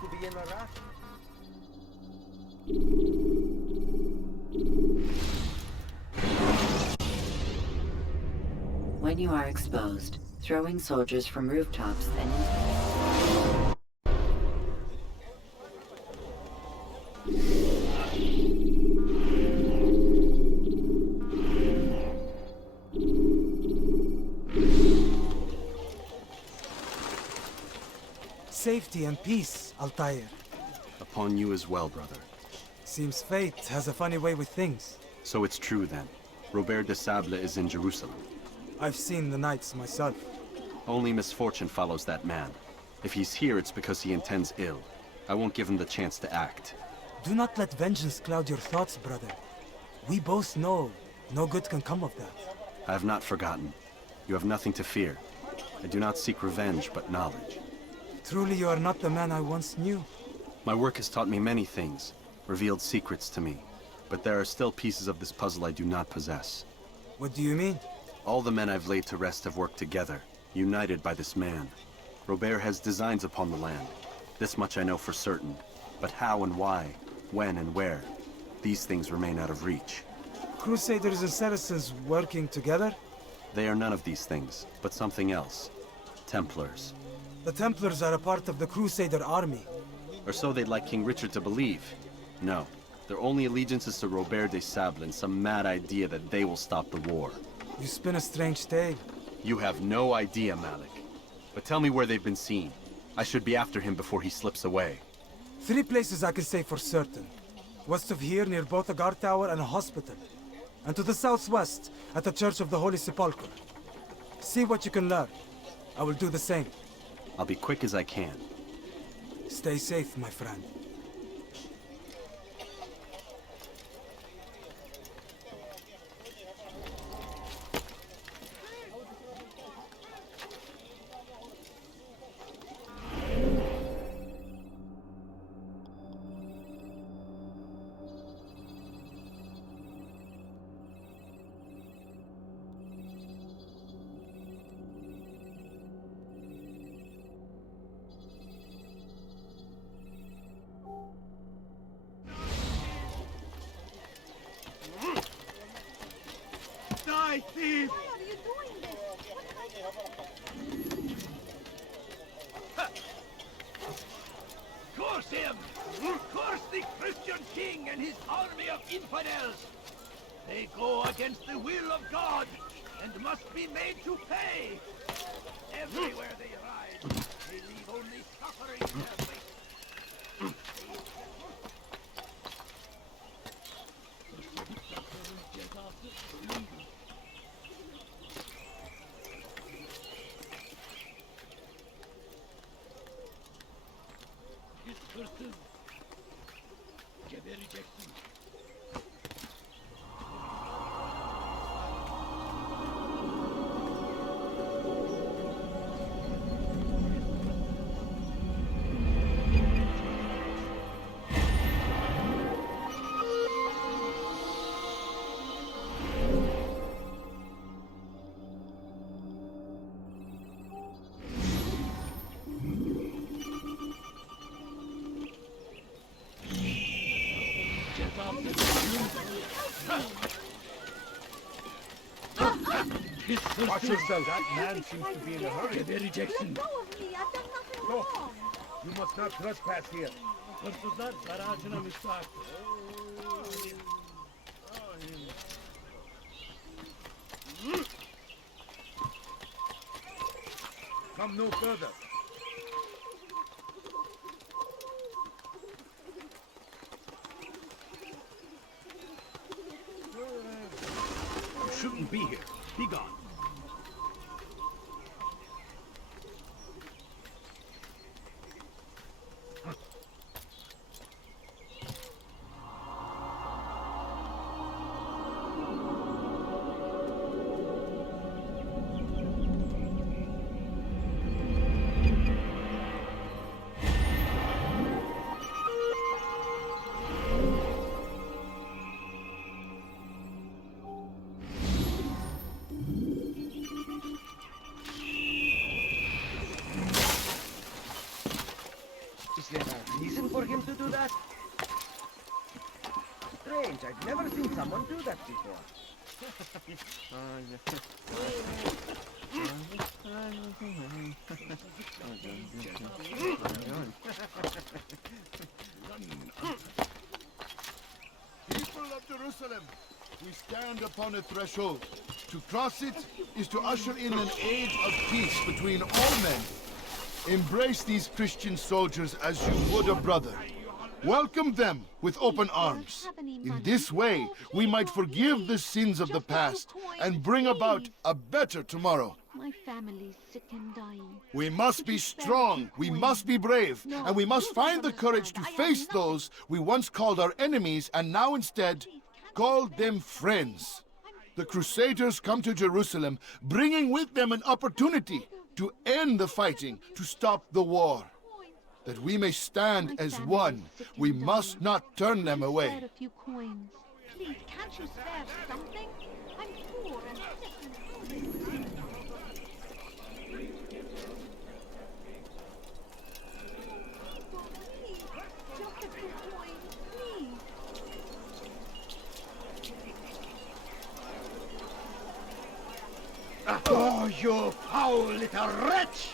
to be in a rush. When you are exposed, throwing soldiers from rooftops and into Safety and peace, Altair. Upon you as well, brother. Seems fate has a funny way with things. So it's true then. Robert de Sable is in Jerusalem. I've seen the knights myself. Only misfortune follows that man. If he's here, it's because he intends ill. I won't give him the chance to act. Do not let vengeance cloud your thoughts, brother. We both know no good can come of that. I have not forgotten. You have nothing to fear. I do not seek revenge, but knowledge. Truly you are not the man I once knew. My work has taught me many things, revealed secrets to me. But there are still pieces of this puzzle I do not possess. What do you mean? All the men I've laid to rest have worked together, united by this man. Robert has designs upon the land. This much I know for certain. But how and why, when and where, these things remain out of reach. Crusaders and Saracens working together? They are none of these things, but something else. Templars. The Templars are a part of the Crusader army. Or so they'd like King Richard to believe. No, their only allegiance is to Robert de Sable and some mad idea that they will stop the war. You spin a strange tale. You have no idea, Malik. But tell me where they've been seen. I should be after him before he slips away. 3 places I can say for certain. West of here, near both a guard tower and a hospital. And to the southwest, at the Church of the Holy Sepulchre. See what you can learn. I will do the same. I'll be quick as I can. Stay safe, my friend. Die, thief! Why are you doing this? Curse him! Curse the Christian king and his army of infidels! They go against the will of God and must be made to pay! Everywhere they ride, they leave only suffering in their wake. Hırsız! Gebereceksin! Watch yourself. That man seems to be in a hurry. Gebereceksin! Let go of me! I've done nothing Look. wrong! You must not trespass here. Hırsızlar garajına müstahak. Come no further. You shouldn't be here. Be gone. there a reason for him to do that? Strange, I've never seen someone do that before. People of Jerusalem, we stand upon a threshold. To cross it is to usher in an age of peace between all men. Embrace these Christian soldiers as you would a brother. Welcome them with open arms. In this way, we might forgive the sins of the past and bring about a better tomorrow. My family's sick and dying. We must be strong, we must be brave, and we must find the courage to face those we once called our enemies and now instead call them friends. The Crusaders come to Jerusalem, bringing with them an opportunity to end the fighting, to stop the war. That we may stand as one, we must not turn them away. A few coins. Please, can't you spare something? I'm poor and sick and hungry. Please, just a few coins, please. Oh, you foul little wretch!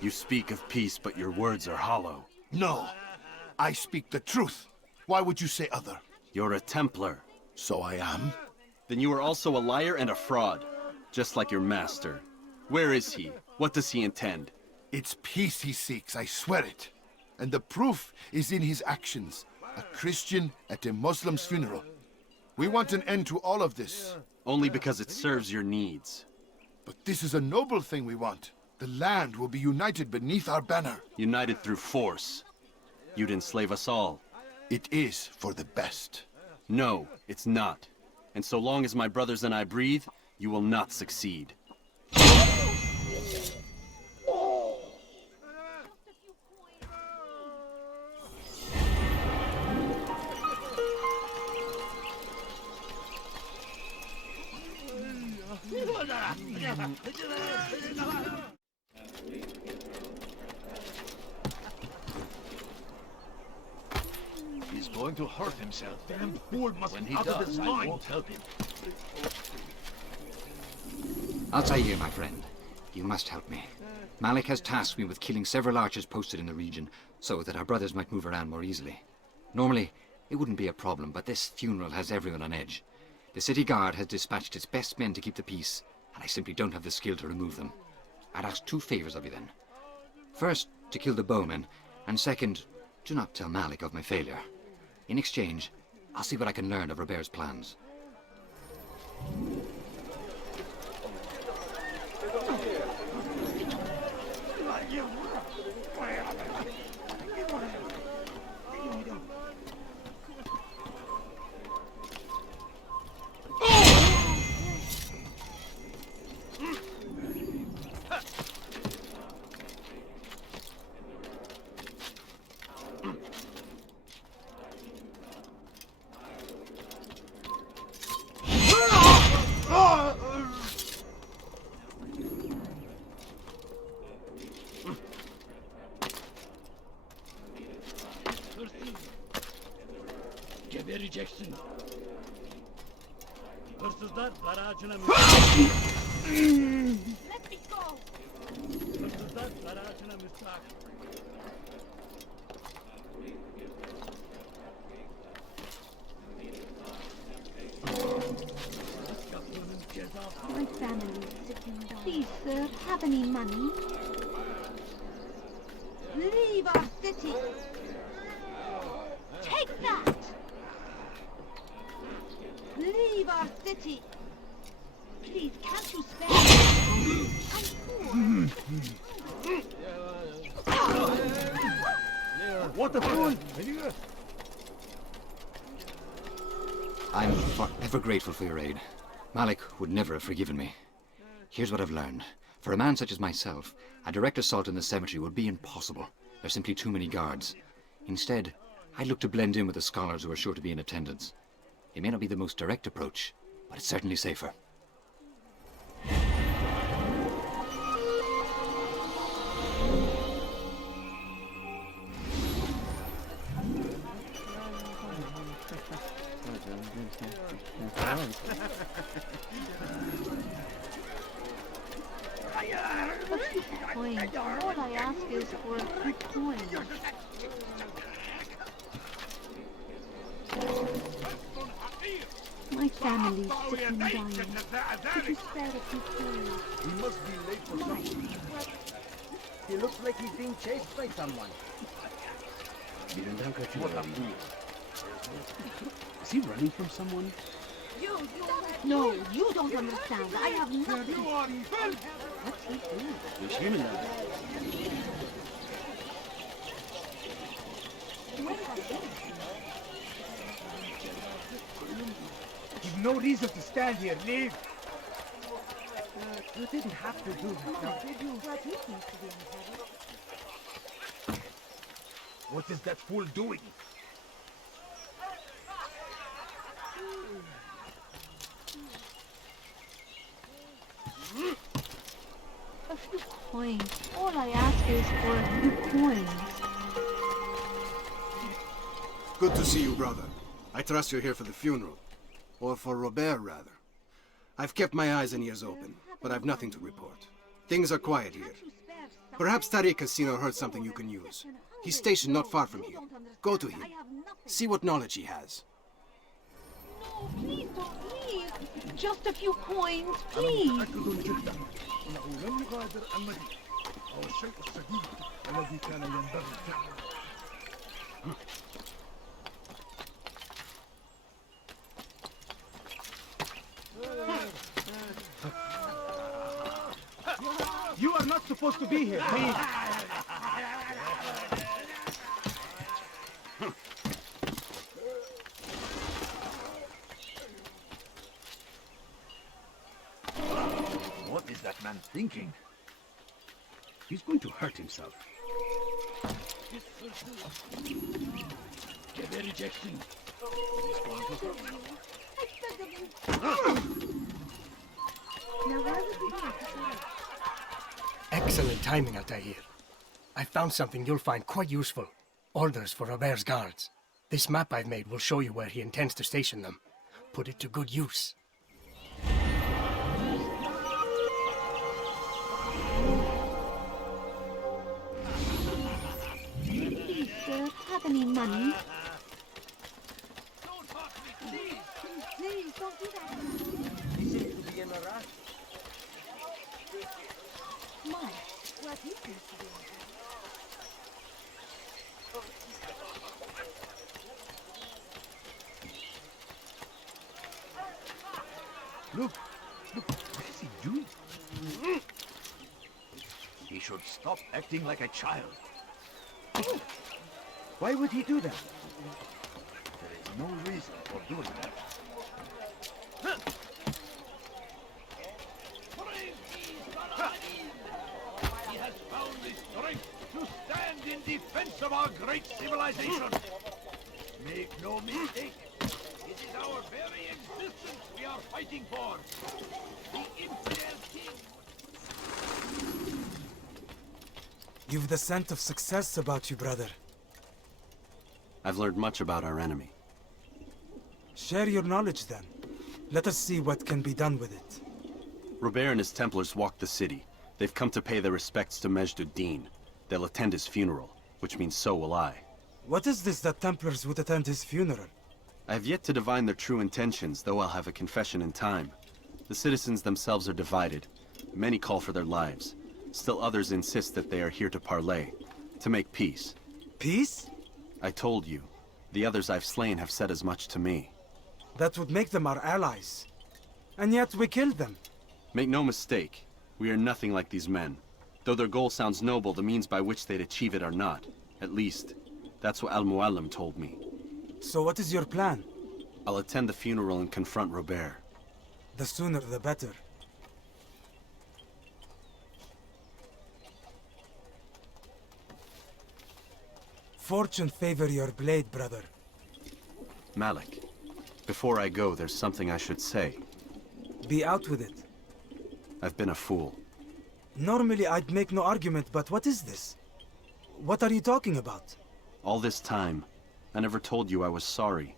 You speak of peace, but your words are hollow. No, I speak the truth. Why would you say other? You're a Templar. So I am. Then you are also a liar and a fraud, just like your master. Where is he? What does he intend? It's peace he seeks, I swear it. And the proof is in his actions. A Christian at a Muslim's funeral. We want an end to all of this. Only because it serves your needs. But this is a noble thing we want. The land will be united beneath our banner. United through force. You'd enslave us all. It is for the best. No, it's not. And so long as my brothers and I breathe, you will not succeed. He's going to hurt himself. Damn fool must be out of his mind. Won't help him. Altair, my friend. You must help me. Malik has tasked me with killing several archers posted in the region, so that our brothers might move around more easily. Normally, it wouldn't be a problem, but this funeral has everyone on edge. The city guard has dispatched its best men to keep the peace, and I simply don't have the skill to remove them. I'd ask two favors of you then. First, to kill the bowmen, and second, do not tell Malik of my failure. In exchange, I'll see what I can learn of Robert's plans. Gebe rejection. Hırsızlar garajına Let me go! Hırsızlar garajına müstahak. Yaptığının cezası. My family is sick and dying. Please, sir, have any money? Leave our city! Take that! Leave our city! Please, can't you spare me? I'm poor. What a fool! I'm forever grateful for your aid. Malik would never have forgiven me. Here's what I've learned. For a man such as myself, a direct assault on the cemetery would be impossible. There's simply too many guards. Instead, I'd look to blend in with the scholars who are sure to be in attendance. It may not be the most direct approach, but it's certainly safer. Coin. All I ask is for a few coins. My family's sick and dying. Could you spare a few coins? He must be late for something. He looks like he's being chased by someone. Is he running from someone? No, you don't understand. I have nothing. What's he doing? You've no reason to stand here. Leave. You didn't have to do that, now, did you? What is that fool doing? A few coins. All I ask is for a few coins. Good to see you, brother. I trust you're here for the funeral. Or for Robert, rather. I've kept my eyes and ears open, but I've nothing to report. Things are quiet here. Perhaps Tariq has seen or heard something you can use. He's stationed not far from here. Go to him. See what knowledge he has. No, please don't leave. Just a few coins, please. You are not supposed to be here. Leave. What is that man thinking? He's going to hurt himself. Get a rejection. Now where would we go? Excellent timing, Altair. I found something you'll find quite useful. Orders for Robert's guards. This map I've made will show you where he intends to station them. Put it to good use. Please, sir, have any money? Don't talk to me, please. Please, don't do that. He seems to be in a rush. My, what he seems to be. Look, what is he doing? He should stop acting like a child. Why would he do that? There is no reason for doing that. He has found the strength to stand in defense of our great civilization. Make no mistake, it is our very existence we are fighting for. The infidel king. You've the scent of success about you, brother. I've learned much about our enemy. Share your knowledge then. Let us see what can be done with it. Robert and his Templars walked the city. They've come to pay their respects to Majd-ud-Din. They'll attend his funeral, which means so will I. What is this that Templars would attend his funeral? I have yet to divine their true intentions, though I'll have a confession in time. The citizens themselves are divided. Many call for their lives. Still others insist that they are here to parley, to make peace. Peace? I told you. The others I've slain have said as much to me. That would make them our allies. And yet we killed them. Make no mistake, we are nothing like these men. Though their goal sounds noble, the means by which they'd achieve it are not. At least, that's what Al-Muallim told me. So what is your plan? I'll attend the funeral and confront Robert. The sooner the better. Fortune favor your blade, brother. Malik, before I go, there's something I should say. Be out with it. I've been a fool. Normally I'd make no argument, but what is this? What are you talking about? All this time, I never told you I was sorry.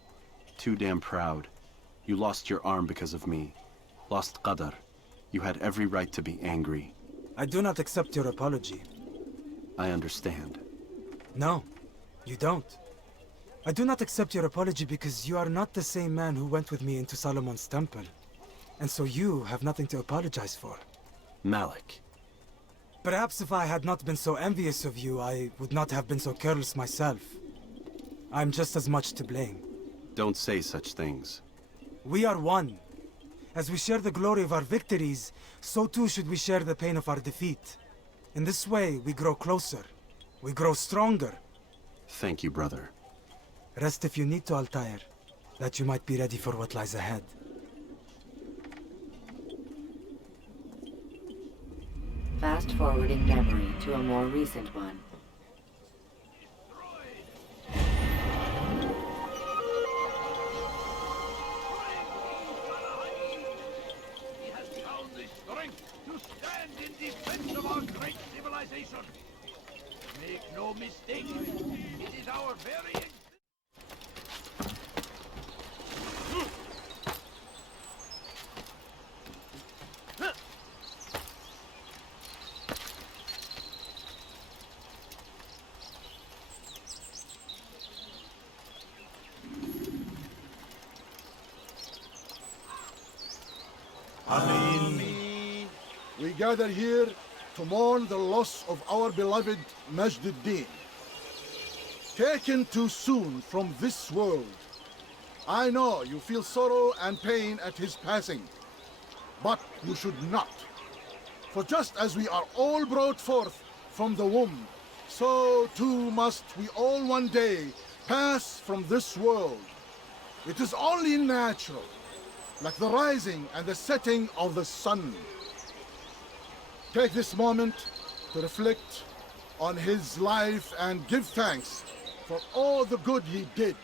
Too damn proud. You lost your arm because of me. Lost Qadar. You had every right to be angry. I do not accept your apology. I understand. No, you don't. I do not accept your apology because you are not the same man who went with me into Solomon's temple. And so you have nothing to apologize for. Malik. Perhaps if I had not been so envious of you, I would not have been so careless myself. I'm just as much to blame. Don't say such things. We are one. As we share the glory of our victories, so too should we share the pain of our defeat. In this way, we grow closer. We grow stronger. Thank you, brother. Rest if you need to, Altair, that you might be ready for what lies ahead. Fast-forwarding memory to a more recent one. He has found the strength to stand in defense of our great civilization. Make no mistake, it is our very We gather here to mourn the loss of our beloved Majd-ud-Din. Taken too soon from this world. I know you feel sorrow and pain at his passing, but you should not. For just as we are all brought forth from the womb, so too must we all one day pass from this world. It is only natural, like the rising and the setting of the sun. Take this moment to reflect on his life and give thanks for all the good he did.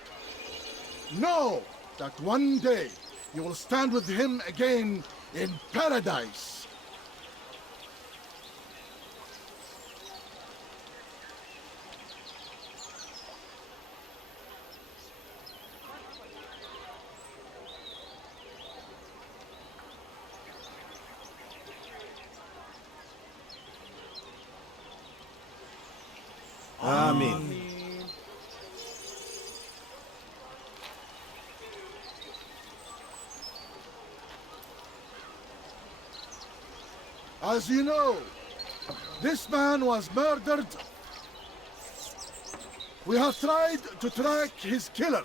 Know that one day you will stand with him again in paradise. Amen. As you know, this man was murdered. We have tried to track his killer,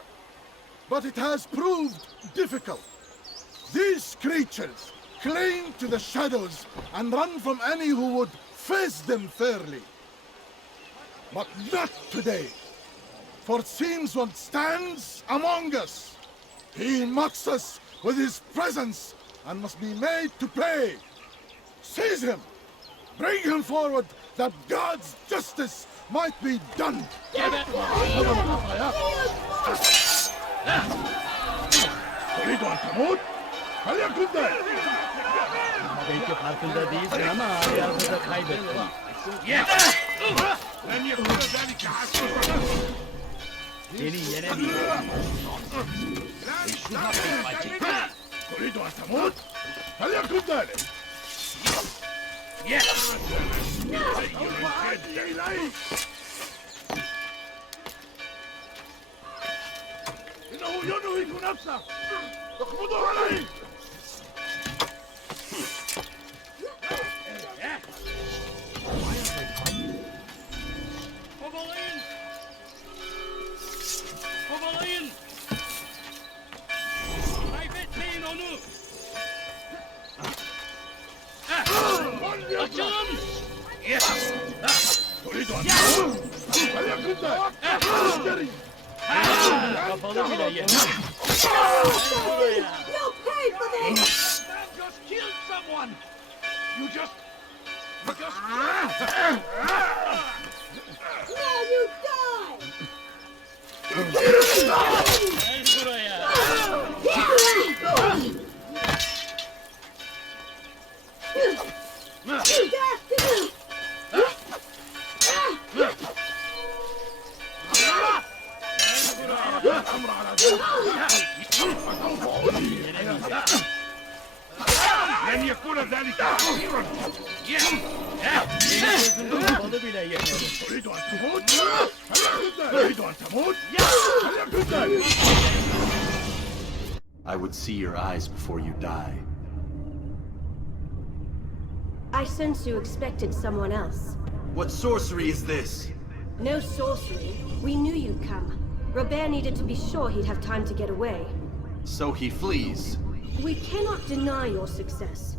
but it has proved difficult. These creatures cling to the shadows and run from any who would face them fairly. But not today, for it seems one stands among us. He mocks us with his presence and must be made to pay. Seize him! Bring him forward that God's justice might be done! تريد أن تموت؟ فليكن ذلك. Belki farkında değilsin ama hayatını kaybettin. لن يكون ذلك عسرا. Seni yenemiyorum. تريد أن تموت؟ فليكن ذلك. إنه ينهك نفسه. اقبضوا عليه. Kovalayın! Kovalayın! Kaybetmeyin onu! Açın! تريد أن تموت؟ فليكن ذلك. Kafalı bile yeter. You'll pay for this! Man just killed someone! You just... Now you die! لن يكون ذلك كثيرا. تريد أن تموت؟ تريد أن تموت؟ I would see your eyes before you die. I sense you expected someone else. What sorcery is this? No sorcery. We knew you'd come. Robert needed to be sure he'd have time to get away. So he flees. We cannot deny your success.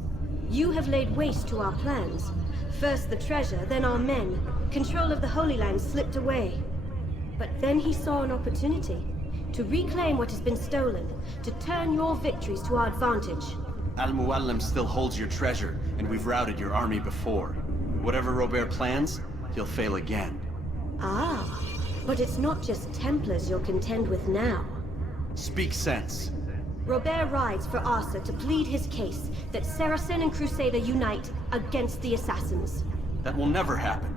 You have laid waste to our plans. First the treasure, then our men. Control of the Holy Land slipped away. But then he saw an opportunity to reclaim what has been stolen, to turn your victories to our advantage. Al-Muallim still holds your treasure, and we've routed your army before. Whatever Robert plans, he'll fail again. Ah, but it's not just Templars you'll contend with now. Speak sense. Robert rides for Asa to plead his case that Saracen and Crusader unite against the Assassins. That will never happen.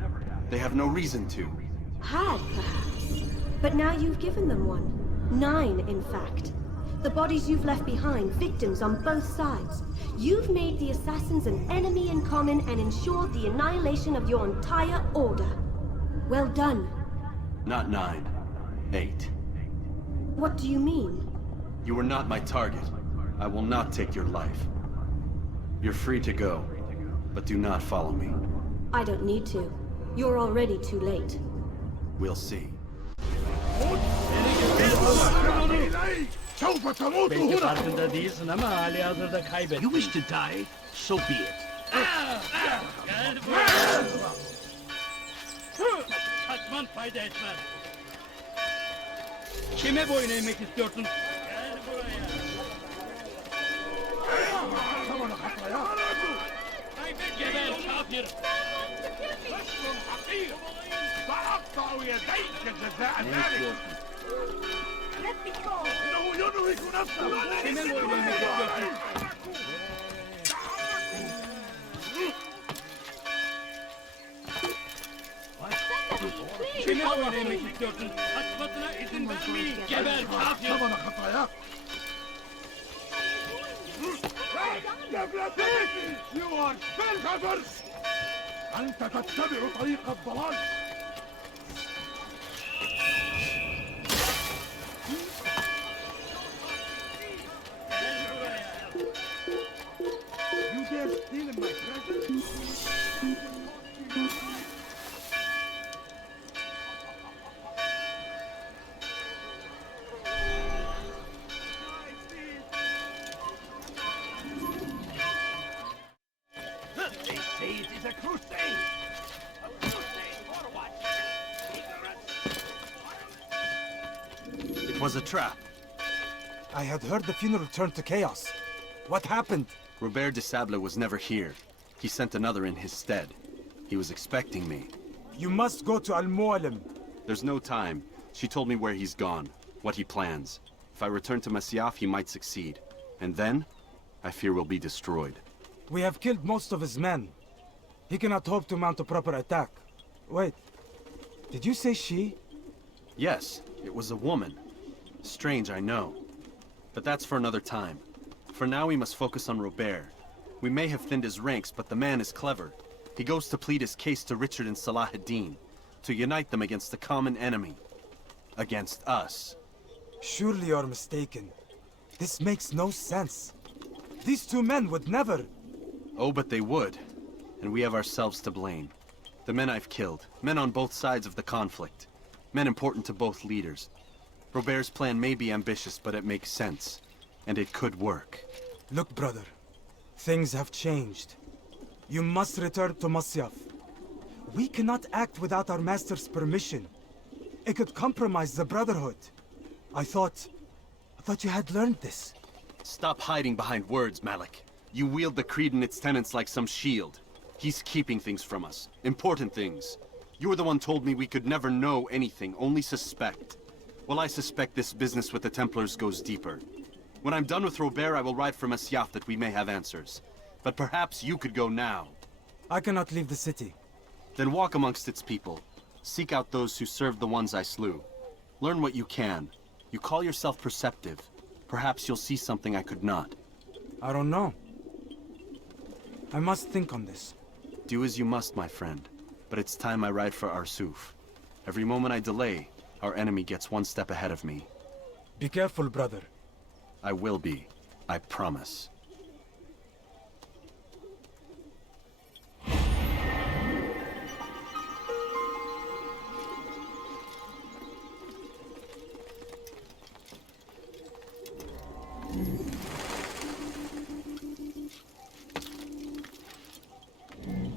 They have no reason to. Had, perhaps. But now you've given them one. 9, in fact. The bodies you've left behind, victims on both sides. You've made the Assassins an enemy in common and ensured the annihilation of your entire order. Well done. Not 9. 8. What do you mean? You were not my target. I will not take your life. You're free to go, but do not follow me. I don't need to. You're already too late. We'll see. Belki farkında değilsin ama hali hazırda kaybettin. You wish to die? So be it. Gel buraya. Kaçman fayda etmez. Kime boyun eğmek istiyorsun? Gel buraya. Geber kafir. سأقطع يديك جزاء ذلك. Let me go! إنه ينهك نفسه. Kime boyun eğmek istiyorsun? Kime boyun eğmek istiyorsun? Kaçmasına izin vermeyin. Geber kafir. ثمن خطاياك. You are spellcasters! أنت تتبع طريق الضلال. You dare steal in my presence? They say it is a crusade! A crusade for what? Ignorance? It was a trap. I had heard the funeral turned to chaos. What happened? Robert de Sable was never here. He sent another in his stead. He was expecting me. You must go to Al-Mualim. There's no time. She told me where he's gone, what he plans. If I return to Masyaf, he might succeed. And then, I fear we'll be destroyed. We have killed most of his men. He cannot hope to mount a proper attack. Wait, did you say she? Yes, it was a woman. Strange, I know. But that's for another time. For now, we must focus on Robert. We may have thinned his ranks, but the man is clever. He goes to plead his case to Richard and Salah ad-Din, to unite them against the common enemy. Against us. Surely you're mistaken. This makes no sense. These two men would never... Oh, but they would. And we have ourselves to blame. The men I've killed, men on both sides of the conflict. Men important to both leaders. Robert's plan may be ambitious, but it makes sense. And it could work. Look, brother. Things have changed. You must return to Masyaf. We cannot act without our master's permission. It could compromise the Brotherhood. I thought you had learned this. Stop hiding behind words, Malik. You wield the creed and its tenets like some shield. He's keeping things from us. Important things. You were the one told me we could never know anything, only suspect. Well, I suspect this business with the Templars goes deeper. When I'm done with Robert, I will ride for Masyaf that we may have answers. But perhaps you could go now. I cannot leave the city. Then walk amongst its people. Seek out those who served the ones I slew. Learn what you can. You call yourself perceptive. Perhaps you'll see something I could not. I don't know. I must think on this. Do as you must, my friend. But it's time I ride for Arsuf. Every moment I delay, our enemy gets one step ahead of me. Be careful, brother. I will be. I promise.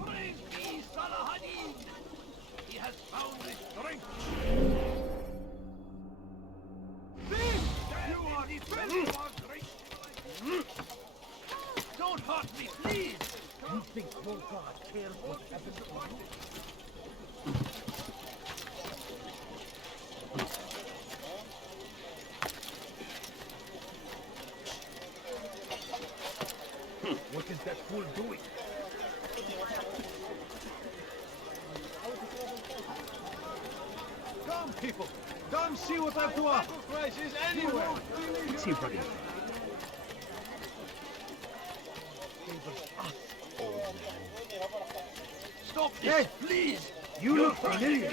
Praise be Salahadin! He has found his strength! You are defending our great... Don't hurt me, please! You think your God cares what happens to us? What is that fool doing? Come, people! Come see what I have to offer! Sacrifice is anywhere! It's here, brother. Stop this, please! You look familiar.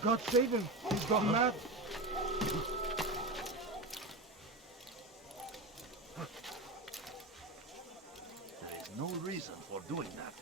God save him. He's gone mad. There is no reason for doing that.